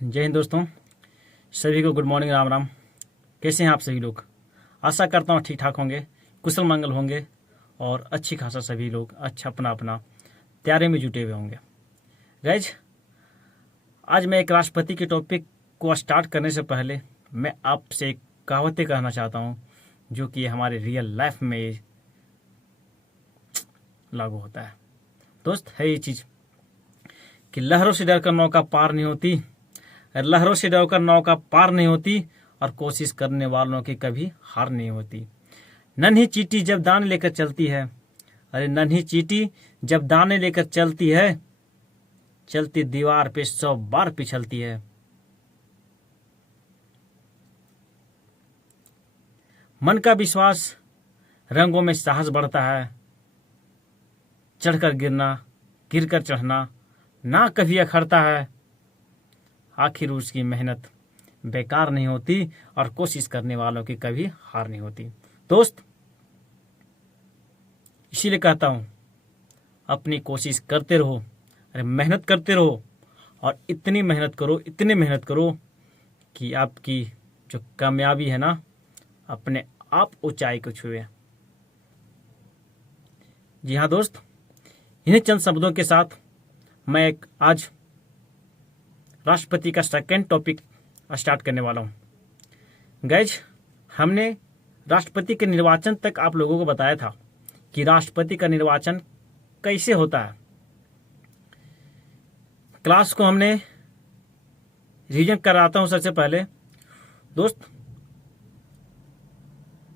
जय हिंद दोस्तों, सभी को गुड मॉर्निंग, राम राम। कैसे हैं आप सभी लोग? आशा करता हूँ ठीक ठाक होंगे, कुशल मंगल होंगे और अच्छी खासा सभी लोग अच्छा अपना अपना तैयारी में जुटे हुए होंगे। गाइज, आज मैं एक राष्ट्रपति के टॉपिक को स्टार्ट करने से पहले मैं आपसे एक कहावतें कहना चाहता हूँ जो कि हमारे रियल लाइफ में लागू होता है। दोस्त, है ये चीज़ कि लहरों से डरकर नौका पार नहीं होती, लहरों से डरकर नौका पार नहीं होती और कोशिश करने वालों की कभी हार नहीं होती। नन्ही चींटी जब दाने लेकर चलती है, अरे नन्ही चींटी जब दाने लेकर चलती है, चलती दीवार पे 100 बार पिछलती है। मन का विश्वास, रंगों में साहस बढ़ता है। चढ़कर गिरना, गिरकर चढ़ना ना कभी अखरता है। आखिर उसकी मेहनत बेकार नहीं होती और कोशिश करने वालों की कभी हार नहीं होती। दोस्त, इसीलिए कहता हूं, अपनी कोशिश करते रहो, अरे मेहनत करते रहो और इतनी मेहनत करो, इतनी मेहनत करो कि आपकी जो कामयाबी है ना, अपने आप ऊंचाई को छुए। जी हाँ दोस्त, इन्हीं चंद शब्दों के साथ मैं एक आज राष्ट्रपति का सेकंड टॉपिक स्टार्ट करने वाला हूं। गाइज, हमने राष्ट्रपति के निर्वाचन तक आप लोगों को बताया था कि राष्ट्रपति का निर्वाचन कैसे होता है। क्लास को हमने रिवीजन कराता हूं। सबसे पहले दोस्त,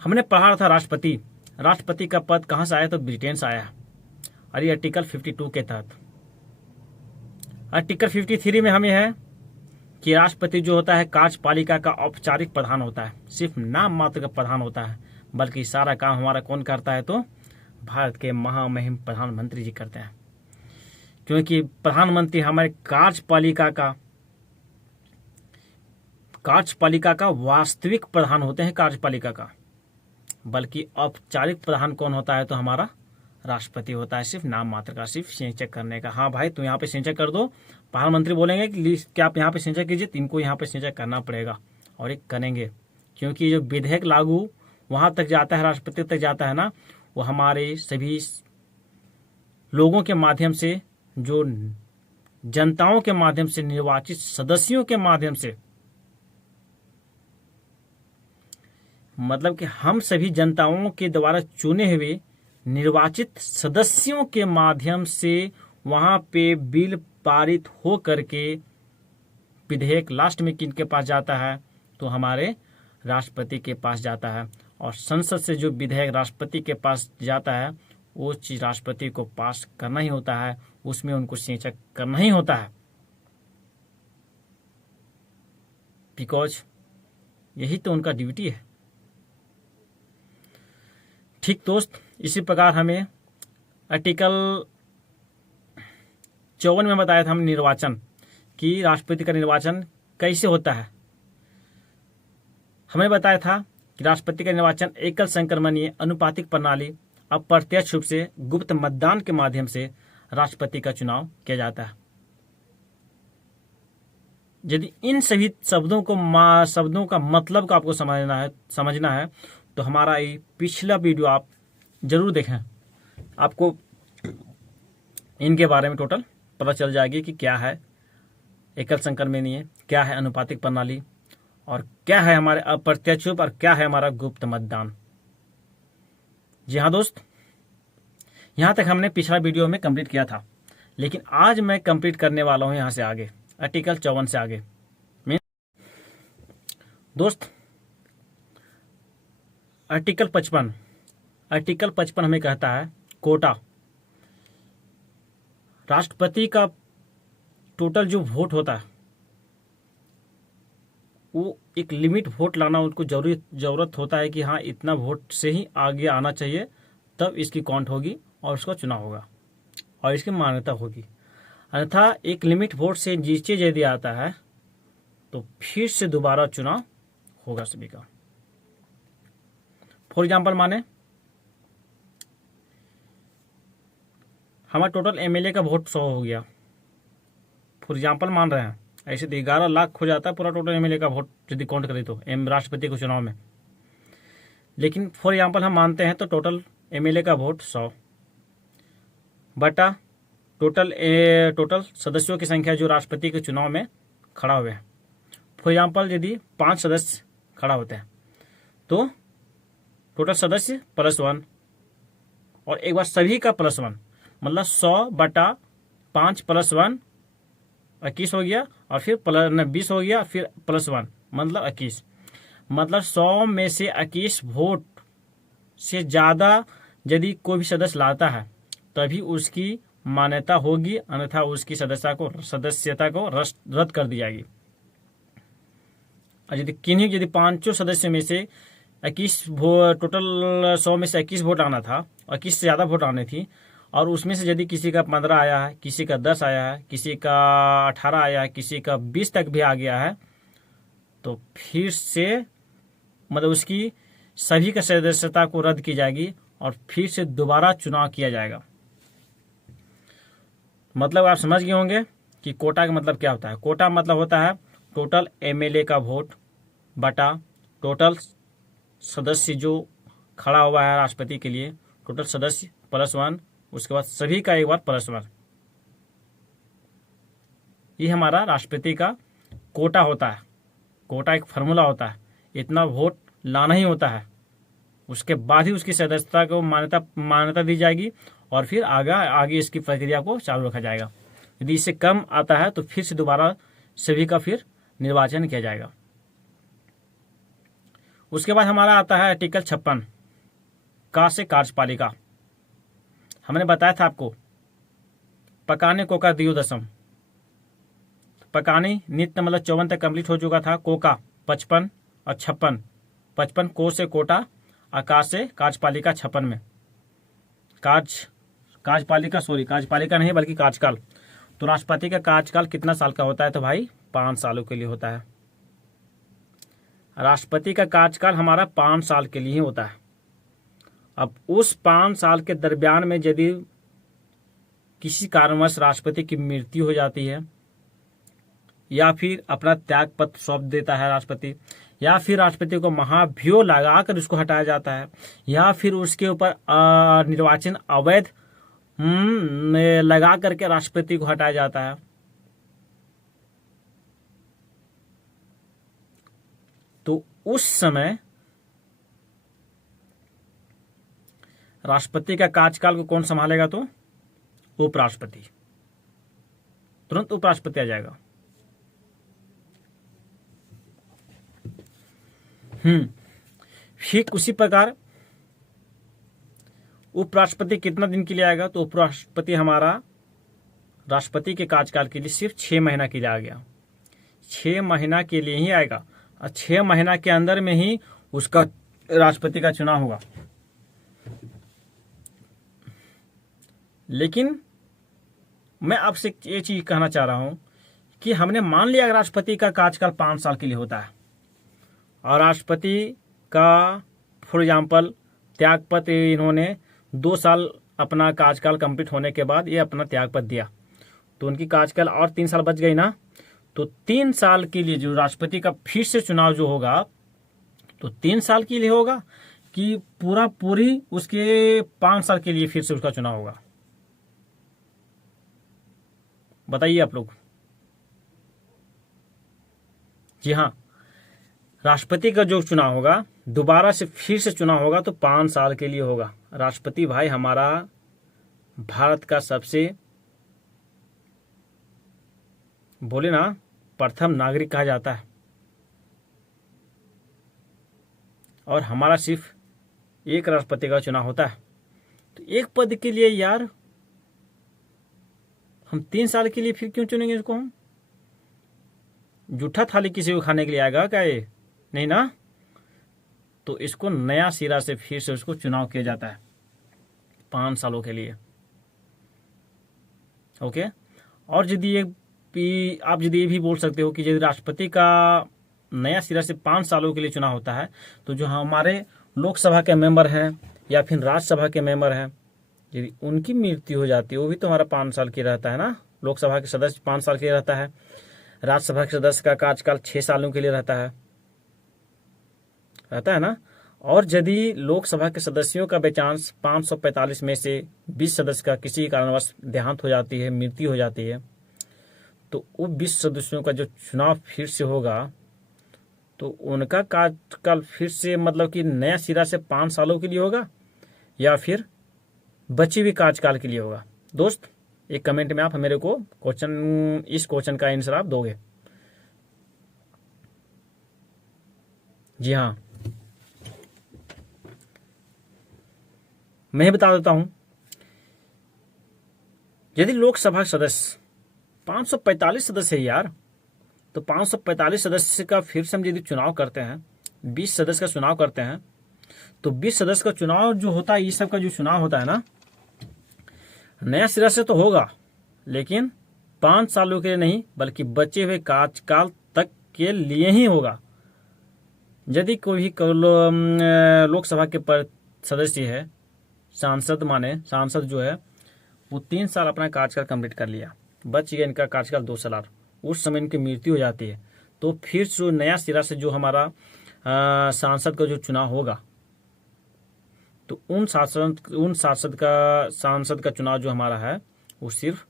हमने पढ़ा था राष्ट्रपति का पद कहां से आया? तो ब्रिटेन से आया और ये आर्टिकल 52 के तहत। आर्टिकल 53 में हमें है कि राष्ट्रपति जो होता है कार्यपालिका का औपचारिक प्रधान होता है, सिर्फ नाम मात्र का प्रधान होता है, बल्कि सारा काम हमारा कौन करता है? तो भारत के महामहिम प्रधानमंत्री जी करते हैं। क्योंकि प्रधानमंत्री हमारे कार्यपालिका का वास्तविक प्रधान होते हैं कार्यपालिका का, बल्कि औपचारिक प्रधान कौन होता है? तो हमारा राष्ट्रपति होता है, सिर्फ नाम मात्र का, सिर्फ सिंचक करने का। हाँ भाई, तुम यहाँ पे सिंचक कर दो, प्रधानमंत्री बोलेंगे कि आप यहाँ पे सिंचक कीजिए, तो इनको यहाँ पे सिंचक करना पड़ेगा और एक करेंगे। क्योंकि जो विधेयक लागू वहां तक जाता है, राष्ट्रपति तक जाता है ना, वो हमारे सभी लोगों के माध्यम से, जो जनताओं के माध्यम से, निर्वाचित सदस्यों के माध्यम से, मतलब कि हम सभी जनताओं के द्वारा चुने हुए निर्वाचित सदस्यों के माध्यम से वहां पे बिल पारित हो करके विधेयक लास्ट में किन के पास जाता है? तो हमारे राष्ट्रपति के पास जाता है। और संसद से जो विधेयक राष्ट्रपति के पास जाता है, वो चीज राष्ट्रपति को पास करना ही होता है, उसमें उनको सिंचक करना ही होता है। बिकॉज यही तो उनका ड्यूटी है। ठीक दोस्त, इसी प्रकार हमें आर्टिकल 54 में बताया था हम निर्वाचन कि राष्ट्रपति का निर्वाचन कैसे होता है। हमें बताया था कि राष्ट्रपति का निर्वाचन एकल संक्रमणीय अनुपातिक प्रणाली, अप्रत्यक्ष रूप से गुप्त मतदान के माध्यम से राष्ट्रपति का चुनाव किया जाता है। यदि इन सभी शब्दों का मतलब को आपको समझना है तो हमारा ये पिछला वीडियो आप जरूर देखें। आपको इनके बारे में टोटल पता चल जाएगी कि क्या है एकल संक्रमणीय, क्या है अनुपातिक प्रणाली, और क्या है हमारे अप्रत्यक्ष और क्या है हमारा गुप्त मतदान। जी हाँ दोस्त, यहां तक हमने पिछला वीडियो में कंप्लीट किया था, लेकिन आज मैं कंप्लीट करने वाला हूं यहां से आगे, आर्टिकल 54 से आगे। दोस्त, आर्टिकल 55 हमें कहता है कोटा। राष्ट्रपति का टोटल जो वोट होता है, वो एक लिमिट वोट लाना उनको जरूरत होता है कि हाँ, इतना वोट से ही आगे आना चाहिए, तब इसकी काउंट होगी और उसका चुनाव होगा और इसकी मान्यता होगी। अन्यथा एक लिमिट वोट से नीचे यदि आता है तो फिर से दोबारा चुनाव होगा सभी का। फॉर एग्जाम्पल, माने हमारा टोटल एमएलए का वोट 100 हो गया, फॉर एग्जाम्पल मान रहे हैं, ऐसे तो 11 लाख हो जाता है पूरा टोटल एमएलए का वोट यदि काउंट करें तो राष्ट्रपति के चुनाव में। लेकिन फॉर एग्जाम्पल हम मानते हैं तो टोटल एमएलए का वोट 100 बटा टोटल सदस्यों की संख्या जो राष्ट्रपति के चुनाव में खड़ा हुए हैं। फॉर एग्जाम्पल यदि 5 सदस्य खड़ा होते हैं तो टोटल सदस्य +1 और एक बार सभी का +1 मतलब 100 बटा 5 +1 21 हो गया और फिर 20 हो गया फिर +1 मतलब 21। मतलब 100 में से 21 वोट से ज़्यादा यदि कोई भी सदस्य लाता है तभी उसकी मान्यता होगी, अन्यथा उसकी सदस्यता को रद्द कर दी जाएगी। और यदि 5 सदस्यों में से 21 टोटल 100 में से 21 वोट आना था और 21 से ज़्यादा वोट आने थी और उसमें से यदि किसी का 15 आया है, किसी का 10 आया है, किसी का 18 आया है, किसी का 20 तक भी आ गया है तो फिर से मतलब उसकी सभी का सदस्यता को रद्द की जाएगी और फिर से दोबारा चुनाव किया जाएगा। मतलब आप समझ गए होंगे कि कोटा का मतलब क्या होता है। कोटा मतलब होता है टोटल एमएलए का वोट बटा टोटल सदस्य जो खड़ा हुआ है राष्ट्रपति के लिए, टोटल सदस्य +1, उसके बाद सभी का एक बार +1। ये हमारा राष्ट्रपति का कोटा होता है। कोटा एक फार्मूला होता है, इतना वोट लाना ही होता है, उसके बाद ही उसकी सदस्यता को मान्यता दी जाएगी और फिर आगे इसकी प्रक्रिया को चालू रखा जाएगा। यदि इससे कम आता है तो फिर से दोबारा सभी का फिर निर्वाचन किया जाएगा। उसके बाद हमारा आता है आर्टिकल 56 का से कार्यपालिका। हमने बताया था आपको पकाने कोका द्वियोदशम, पकाने नित्य मतलब 54 तक कंप्लीट हो चुका था, कोका 55 और 56, 55 को से कोटा, आकाश से कार्यपालिका 56 में कार्यपालिका नहीं बल्कि कार्यकाल। तो राष्ट्रपति का कार्यकाल कितना साल का होता है तो भाई 5 सालों के लिए होता है। राष्ट्रपति का कार्यकाल हमारा 5 साल के लिए ही होता है। अब उस 5 साल के दरमियान में यदि किसी कारणवश राष्ट्रपति की मृत्यु हो जाती है या फिर अपना त्याग पत्र सौंप देता है राष्ट्रपति, या फिर राष्ट्रपति को महाभियोग लगाकर उसको हटाया जाता है, या फिर उसके ऊपर निर्वाचन अवैध लगा करके राष्ट्रपति को हटाया जाता है, तो उस समय राष्ट्रपति का कार्यकाल को कौन संभालेगा तो उपराष्ट्रपति, तुरंत उपराष्ट्रपति आ जाएगा। ठीक उसी प्रकार उपराष्ट्रपति कितना दिन के लिए आएगा तो उपराष्ट्रपति हमारा राष्ट्रपति के कार्यकाल के लिए सिर्फ 6 महीना के लिए आ गया। 6 महीना के लिए ही आएगा और 6 महीना के अंदर में ही उसका राष्ट्रपति का चुनाव होगा। लेकिन मैं आपसे ये चीज कहना चाह रहा हूं कि हमने मान लिया राष्ट्रपति का कार्यकाल 5 साल के लिए होता है और राष्ट्रपति का फॉर एग्जाम्पल त्यागपत्र इन्होंने 2 साल अपना कार्यकाल कंप्लीट होने के बाद ये अपना त्यागपत्र दिया तो उनकी कार्यकाल और 3 साल बच गई ना। तो 3 साल के लिए जो राष्ट्रपति का फिर से चुनाव जो होगा तो 3 साल के लिए होगा कि पूरी उसके 5 साल के लिए फिर से उसका चुनाव होगा, बताइए आप लोग। जी हाँ, राष्ट्रपति का जो चुनाव होगा दोबारा से फिर से चुनाव होगा तो 5 साल के लिए होगा। राष्ट्रपति भाई हमारा भारत का सबसे बोले ना प्रथम नागरिक कहा जाता है और हमारा सिर्फ एक राष्ट्रपति का चुनाव होता है। तो एक पद के लिए यार हम 3 साल के लिए फिर क्यों चुनेंगे इसको? हम जूठा थाली किसी को खाने के लिए आएगा क्या ये? नहीं ना। तो इसको नया सिरा से फिर से उसको चुनाव किया जाता है 5 सालों के लिए। ओके। और यदि आप ये भी बोल सकते हो कि यदि राष्ट्रपति का नया सिरा से 5 सालों के लिए चुनाव होता है तो जो हमारे लोकसभा के मेंबर हैं या फिर राज्यसभा के मेंबर हैं यदि उनकी मृत्यु हो जाती है वो भी तो हमारा 5 साल की रहता है ना। लोकसभा के सदस्य 5 साल के रहता है, राज्यसभा के सदस्य का कार्यकाल 6 सालों के लिए रहता है ना। और यदि लोकसभा के सदस्यों का बेचांस 545 में से 20 सदस्य का किसी कारणवश देहांत हो जाती है, मृत्यु हो जाती है, तो वो 20 सदस्यों का जो चुनाव फिर से होगा तो उनका कार्यकाल फिर से मतलब कि नया सिरा से 5 सालों के लिए होगा या फिर बची हुई कार्यकाल के लिए होगा। दोस्त, एक कमेंट में आप मेरे को इस क्वेश्चन का आंसर आप दोगे। जी हाँ, मैं बता देता हूं, यदि लोकसभा सदस्य 545 सदस्य है यार, तो 545 सदस्य का फिर से हम यदि चुनाव करते हैं, 20 सदस्य का चुनाव करते हैं, तो 20 सदस्य का चुनाव जो होता है, ये सब का जो चुनाव होता है ना, नया सिरा से तो होगा, लेकिन 5 सालों के लिए नहीं, बल्कि बचे हुए कार्यकाल तक के लिए ही होगा। यदि कोई लोकसभा के सदस्य है, सांसद जो है, वो 3 साल अपना कार्यकाल कंप्लीट कर लिया, बच गया इनका कार्यकाल 2 साल, उस समय इनकी मृत्यु हो जाती है, तो फिर जो नया सिरा से जो हमारा सांसद का जो चुनाव होगा, तो उन सांसद का चुनाव जो हमारा है वो सिर्फ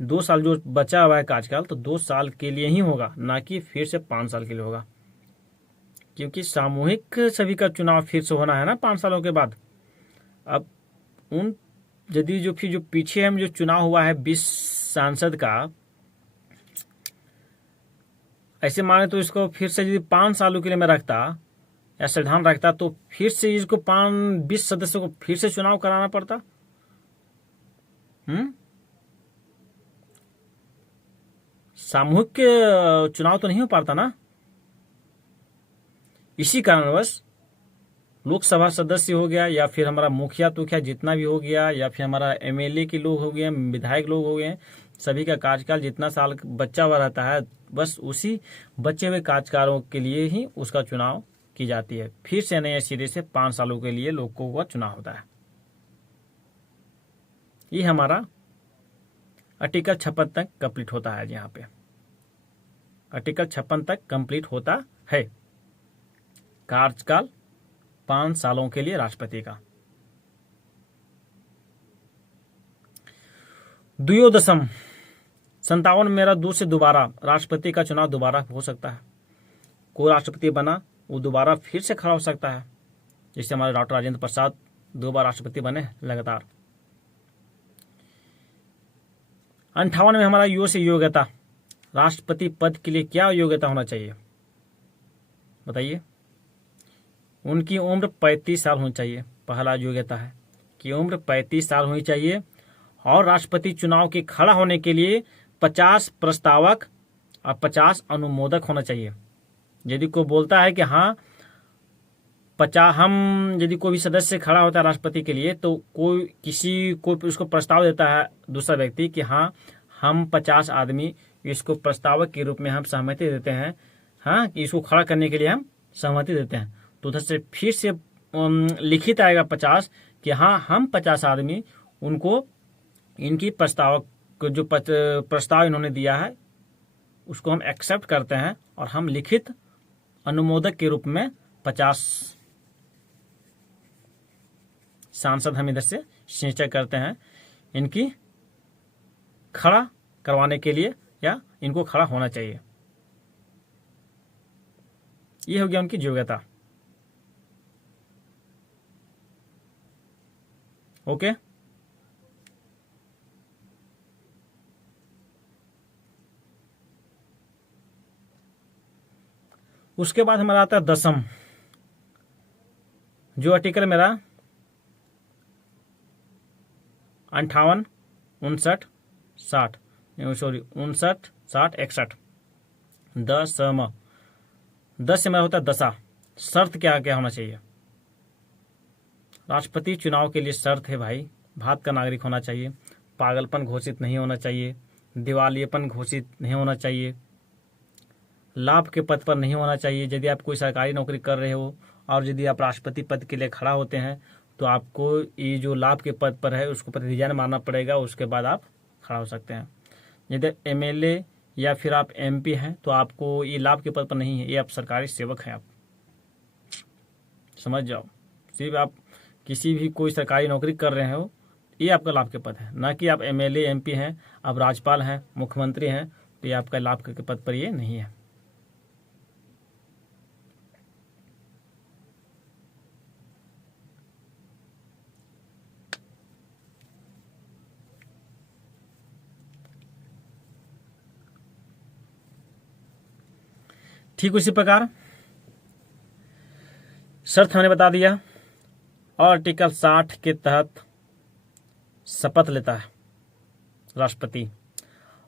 2 साल जो बचा हुआ है कार्यकाल, तो 2 साल के लिए ही होगा, ना कि फिर से 5 साल के लिए होगा, क्योंकि सामूहिक सभी का चुनाव फिर से होना है ना 5 सालों के बाद। अब यदि जो पीछे हम जो चुनाव हुआ है 20 सांसद का, ऐसे माने तो इसको फिर से यदि 5 सालों के लिए मैं रखता या संविधान रखता, तो फिर से इसको 20 सदस्यों को फिर से चुनाव कराना पड़ता। सामूहिक चुनाव तो नहीं हो पाता ना। इसी कारणवश लोकसभा सदस्य हो गया या फिर हमारा मुखिया तुखिया जितना भी हो गया, या फिर हमारा एमएलए के लोग हो गए, विधायक लोग हो गए, सभी का कार्यकाल जितना साल बचा हुआ रहता है, बस उसी बचे हुए कार्यकालों के लिए ही उसका चुनाव की जाती है। फिर से नए सिरे से 5 सालों के लिए लोगों का चुनाव होता है। ये हमारा आर्टिकल 56 तक कंप्लीट होता है। यहाँ पे आर्टिकल 56 तक कंप्लीट होता है कार्यकाल 5 सालों के लिए राष्ट्रपति का। द्वयोदशम 57 मेरा दूर से दोबारा राष्ट्रपति का चुनाव दोबारा हो सकता है। कोई राष्ट्रपति बना वो दोबारा फिर से खड़ा हो सकता है, जैसे हमारे डॉक्टर राजेंद्र प्रसाद 2 बार राष्ट्रपति बने लगातार। 58 में हमारा युवा से योग्यता, राष्ट्रपति पद के लिए क्या योग्यता होना चाहिए बताइए। उनकी उम्र 35 साल होनी चाहिए। पहला योग्यता है कि उम्र 35 साल होनी चाहिए, और राष्ट्रपति चुनाव के खड़ा होने के लिए 50 प्रस्तावक और 50 अनुमोदक होना चाहिए। यदि कोई बोलता है कि हाँ 50, हम यदि कोई भी सदस्य खड़ा होता है राष्ट्रपति के लिए, तो कोई उसको प्रस्ताव देता है दूसरा व्यक्ति कि हाँ हम 50 आदमी इसको प्रस्तावक के रूप में हम सहमति देते हैं, हाँ कि इसको खड़ा करने के लिए हम सहमति देते हैं, तो उधर से फिर से लिखित आएगा 50 कि हाँ हम 50 आदमी उनको इनकी जो प्रस्ताव इन्होंने दिया है उसको हम एक्सेप्ट करते हैं, और हम लिखित अनुमोदक के रूप में 50 सांसद हम इधर से निश्चय करते हैं इनकी खड़ा करवाने के लिए, या इनको खड़ा होना चाहिए। ये हो गया उनकी योग्यता। ओके, उसके बाद हमारा आता है 10वीं, जो आर्टिकल मेरा 58, 59, 60 सॉरी 59, 60, 61 10 से मेरा होता है दशा। शर्त क्या क्या होना चाहिए राष्ट्रपति चुनाव के लिए? शर्त है भाई, भारत का नागरिक होना चाहिए, पागलपन घोषित नहीं होना चाहिए, दिवालियेपन घोषित नहीं होना चाहिए, लाभ के पद पर नहीं होना चाहिए। यदि आप कोई सरकारी नौकरी कर रहे हो और यदि आप राष्ट्रपति पद के लिए खड़ा होते हैं, तो आपको ये जो लाभ के पद पर है उसको पर रिजाइन मारना पड़ेगा, उसके बाद आप खड़ा हो सकते हैं। यदि एमएलए या फिर आप एमपी हैं तो आपको ये लाभ के पद पर नहीं है, ये आप सरकारी सेवक हैं। आप समझ जाओ, सिर्फ आप किसी भी कोई सरकारी नौकरी कर रहे हो, ये आपका लाभ के पद है, ना कि आप एमएलए एमपी हैं, आप राज्यपाल हैं, मुख्यमंत्री हैं, तो ये आपका लाभ के पद पर ये नहीं है। ठीक उसी प्रकार शर्त हमने बता दिया, और आर्टिकल 60 के तहत शपथ लेता है राष्ट्रपति,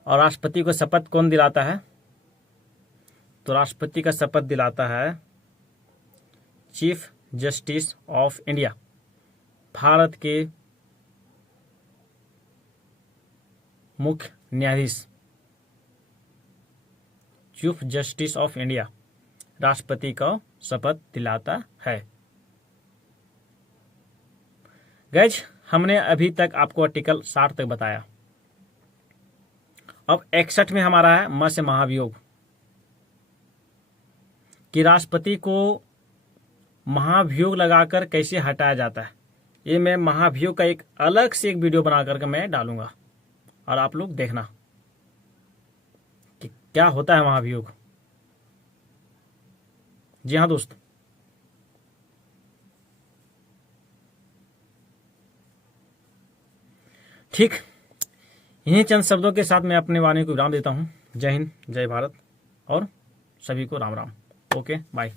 और राष्ट्रपति को शपथ कौन दिलाता है? तो राष्ट्रपति का शपथ दिलाता है chief justice of India, Bharat के मुख्य न्यायाधीश। चीफ जस्टिस ऑफ इंडिया राष्ट्रपति का शपथ दिलाता है। गाइज, हमने अभी तक आपको आर्टिकल 60 तक बताया। अब 61 में हमारा है म से महाभियोग, कि राष्ट्रपति को महाभियोग लगाकर कैसे हटाया जाता है। ये मैं महाभियोग का एक अलग से एक वीडियो बना करके मैं डालूंगा, और आप लोग देखना कि क्या होता है महाभियोग। जी हाँ दोस्त, ठीक, इन्हीं चंद शब्दों के साथ मैं अपने वाणी को विराम देता हूँ। जय हिंद, जय भारत, और सभी को राम राम। Okay, bye.